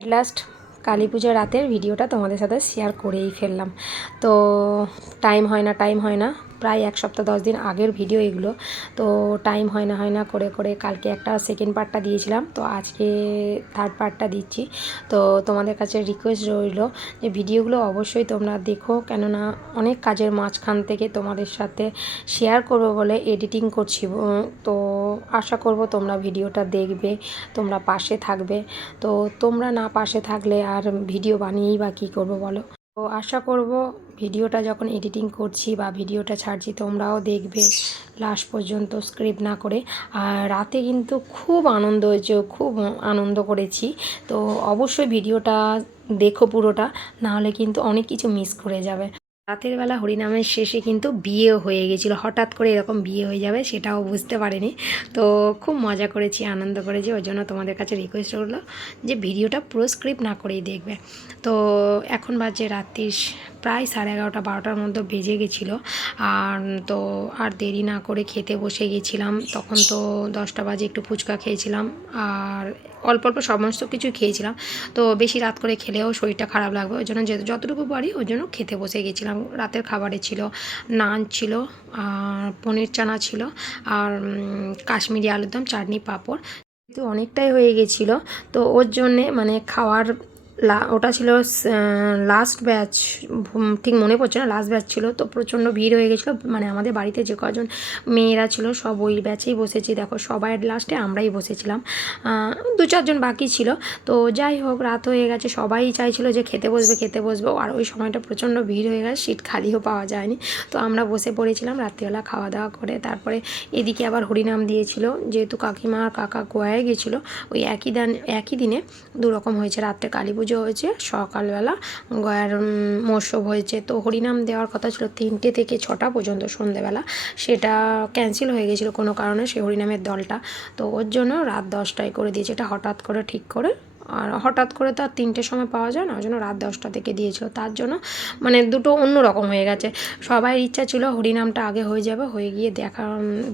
Last Kali পুজোর রাতের ভিডিওটা তোমাদের সাথে শেয়ার করেই ফেললাম। তো টাইম হয় না টাইম হয় না। প্রায় এক সপ্তাহ, দশ দিন আগের ভিডিও এগুলো। তো টাইম হয় না হয় না, করে করে কালকে একটা সেকেন্ড পার্টটা দিয়েছিলাম। তো আজকে থার্ড পার্টটা দিচ্ছি। তো তোমাদের কাছে রিকোয়েস্ট রইল যে ভিডিওগুলো অবশ্যই তোমরা দেখো, কেননা অনেক কাজের মাঝখান থেকে তোমাদের সাথে শেয়ার করব বলে এডিটিং করছি। তো আশা করব তোমরা ভিডিওটা দেখবে, তোমরা পাশে থাকবে। তো তোমরা না পাশে থাকলে আর ভিডিও বানিয়েই বা কী করব বলো? তো আশা করব ভিডিওটা যখন এডিটিং করছি বা ভিডিওটা ছাড়ছি, তোমরাও দেখবে লাস্ট পর্যন্ত স্ক্রিপ্ট না করে। আর রাতে কিন্তু খুব আনন্দ হয়েছে, খুব আনন্দ করেছি। তো অবশ্যই ভিডিওটা দেখো পুরোটা, নাহলে কিন্তু অনেক কিছু মিস করে যাবে। রাতের বেলা হরিনামের শেষে কিন্তু বিয়ে হয়ে গেছিল। হঠাৎ করে এরকম বিয়ে হয়ে যাবে সেটাও বুঝতে পারেনি। তো খুব মজা করেছি, আনন্দ করেছি। ওই জন্য তোমাদের কাছে রিকোয়েস্ট করল যে ভিডিওটা পুরো স্ক্রিপ্ট না করেই দেখবে। তো এখন বাজে রাত্রির প্রায় সাড়ে এগারোটা, বারোটার মধ্যে বেজে গেছিল। আর তো আর দেরি না করে খেতে বসে গেছিলাম। তখন তো দশটা বাজে একটু ফুচকা খেয়েছিলাম। আর অল্প অল্প সমস্ত কিছু খেয়েছিলাম। তো বেশি রাত করে খেলেও শরীরটা খারাপ লাগবে। ওই জন্য যতটুকু পারি ওই জন্য খেতে বসে গেছিলাম। রাতের খাবারে ছিল নান ছিল, আর পনির চানা ছিল, আর কাশ্মীরি আলুর দম চাটনি, পাঁপড়। কিন্তু অনেকটাই হয়ে গেছিল। তো ওর জন্যে মানে খাওয়ার লা, ওটা ছিল লাস্ট ব্যাচ ঠিক মনে পড়ছে না লাস্ট ব্যাচ ছিল, তো প্রচণ্ড ভিড় হয়ে গেছিল মানে আমাদের বাড়িতে যে কজন মেয়েরা ছিল, সব ওই ব্যাচেই বসেছি, দেখো সবাই লাস্টে আমরাই বসেছিলাম। দু চারজন বাকি ছিল, তো যাই হোক, রাত হয়ে গেছে, সবাই চাইছিল যে খেতে বসবে খেতে বসবে, আর ওই সময়টা প্রচণ্ড ভিড় হয়ে গেছে সিট খালিও পাওয়া যায়নি, তো আমরা বসে পড়েছিলাম রাত্রিবেলা খাওয়া দাওয়া করে, তারপরে এদিকে আবার হরিনাম দিয়েছিল, যেহেতু কাকিমা আর কাকা গোয়ায় গেছিল, ওই একই দান, একই দিনে দুরকম হয়েছে, রাত্রে কালী পুজো হয়েছে, সকালবেলা গয়ার মৎসব হয়েছে। তো হরিনাম দেওয়ার কথা ছিল তিনটে থেকে ছটা পর্যন্ত সন্ধেবেলা। সেটা ক্যান্সেল হয়ে গেছিল কোনো কারণে সেই হরিনামের দলটা। তো ওর জন্য রাত দশটায় করে দিয়েছে। এটা হঠাৎ করে, ঠিক করে। আর হঠাৎ করে তো আর তিনটের সময় পাওয়া যায় না। ওই জন্য রাত দশটা থেকে দিয়েছিল তার জন্য মানে দুটো অন্য রকম হয়ে গেছে। সবাই ইচ্ছা ছিল হরিনামটা আগে হয়ে যাবে। হয়ে গিয়ে দেখা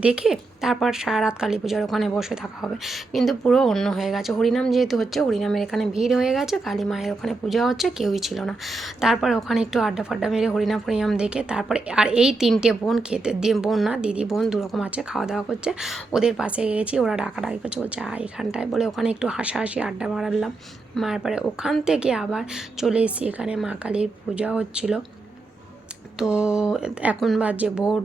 দেখে তারপর সারা রাত কালী পূজার ওখানে বসে থাকা হবে। কিন্তু পুরো অন্য হয়ে গেছে। হরিনাম যেহেতু হচ্ছে, হরিনামের এখানে ভিড় হয়ে গেছে, কালী মায়ের ওখানে পূজা হচ্ছে, কেউই ছিল না। তারপর ওখানে একটু আড্ডা ফাড্ডা মেরে হরিনাম ফরিনাম দেখে তারপরে আর এই তিনটে বোন খেতে বোন না, দিদি বোন দুরকম আছে খাওয়া দাওয়া করছে। ওদের পাশে গেছি, ওরা ডাকাডাকি করছে, বলছে, আয় এখানটায়। বলে ওখানে একটু হাসাহাসি, আড্ডা মারালাম। মারার পরে ওখান থেকে আবার চলে এসেছি। এখানে মা কালীর পূজা হচ্ছিল। তো এখন বাজে ভোর।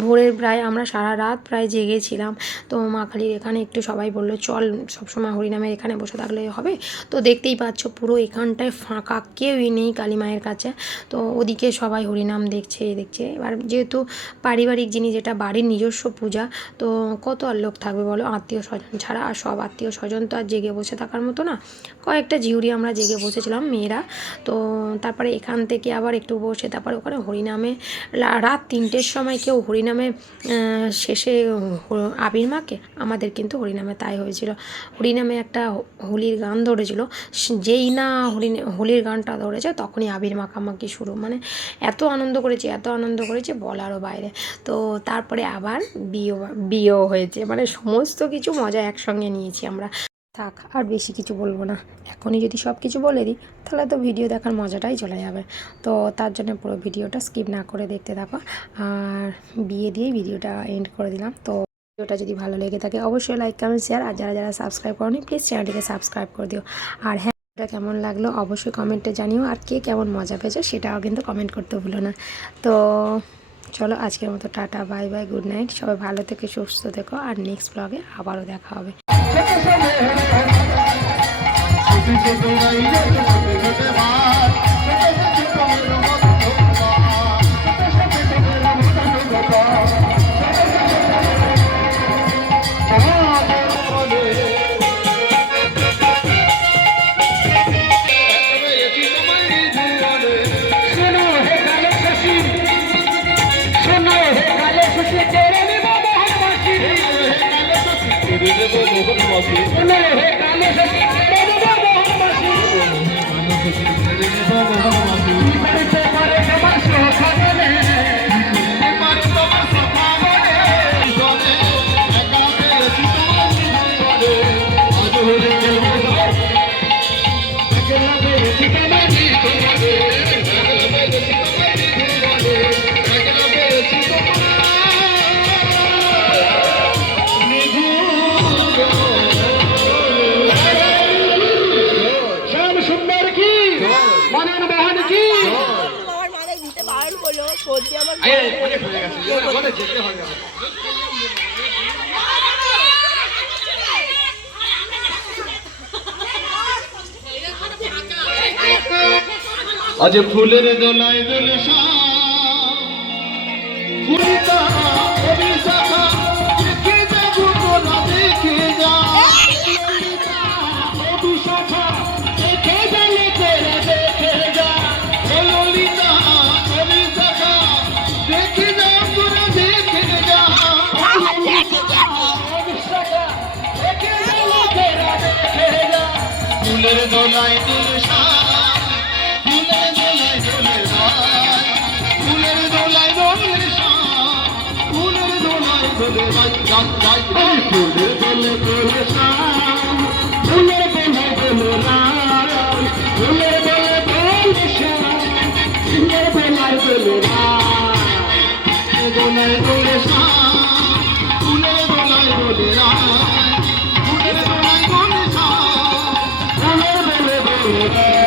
ভোরের প্রায় আমরা সারা রাত প্রায় জেগেছিলাম। তো মা কালীর এখানে একটু সবাই বলল, চল সবসময় হরিনামের এখানে বসে থাকলে হবে? তো দেখতেই পাচ্ছ পুরো এখানটায় ফাঁকা, কেউই নেই কালী মায়ের কাছে। তো ওদিকে সবাই হরিনাম দেখছে দেখছে। এবার যেহেতু পারিবারিক জিনিস যেটা, বাড়ির নিজস্ব পূজা, তো কত আর লোক থাকবে বলো? আত্মীয় স্বজন ছাড়া আর সব আত্মীয় স্বজন তো আর জেগে বসে থাকার মতো না। কয়েকটা ঝিউরি আমরা জেগে বসেছিলাম, মেয়েরা। তো তারপরে এখান থেকে আবার একটু বসে, তারপরে ওখানে হরিনামে লা- রাত তিনটের সময় কেউ হরিনামে শেষে আবির মাকে? আমাদের কিন্তু হরিনামে তাই হয়েছিল। হরিনামে একটা হোলির গান ধরেছিল। যেই না হরি হোলির গানটা ধরেছে, তখনই আবির মাখামাখি শুরু। মানে এত আনন্দ করেছি, এত আনন্দ করেছি বলারও বাইরে। তো তারপরে আবার বিয়ে বিয়েও হয়েছে। মানে সমস্ত কিছু মজা একসঙ্গে নিয়েছি আমরা। থাক, আর বেশি কিছু বলব না। এখনই যদি সব কিছু বলে দিই, তাহলে তো ভিডিও দেখার মজাটাই চলে যাবে। তো তার জন্য পুরো ভিডিওটা স্কিপ না করে দেখতে থাকো। আর বিয়ে দিয়েই ভিডিওটা এন্ড করে দিলাম। তো ভিডিওটা যদি ভালো লেগে থাকে, অবশ্যই লাইক কমেন্ট শেয়ার আর যারা যারা সাবস্ক্রাইব করনি প্লিজ চ্যানেলটিকে সাবস্ক্রাইব করে দিও। আর হ্যাঁ ভিডিওটা কেমন লাগল অবশ্যই কমেন্টে জানিও। আর কে কেমন মজা পেয়েছে, সেটাও কিন্তু কমেন্ট করতে ভুলো না। তো চলো আজকের মতো tata bye bye good night সবাই ভালো থেকে, সুস্থ থেকো। আর নেক্সট ব্লগে আবারও দেখা হবে। सुनो વિવેકો મોહન મોસી আচ্ছা। আজ ফুলের দোলায় দোলে সা ফুলের দোলায় দুল ফুলের দোলায় দোলের ফুলের দোলায় দোলের ফুলের দোলায় দোলের ফুলের দোলে দোলে Thank you.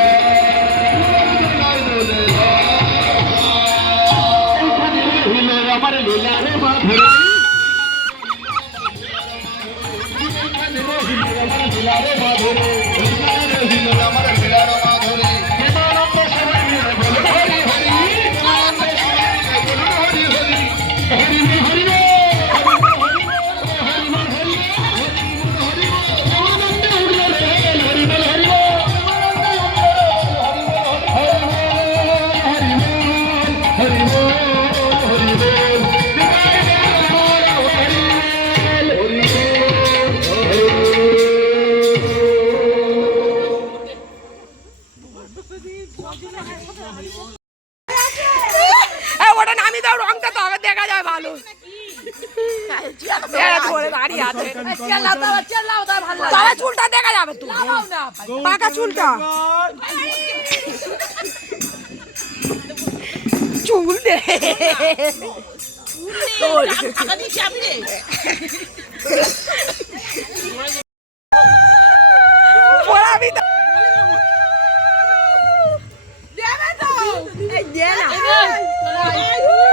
তাও রংটা তো আগে দেখা যায় ভালো। চুলটা দেখা যাবে তুমি পাকা চুলটা। চুল দে। Yeah.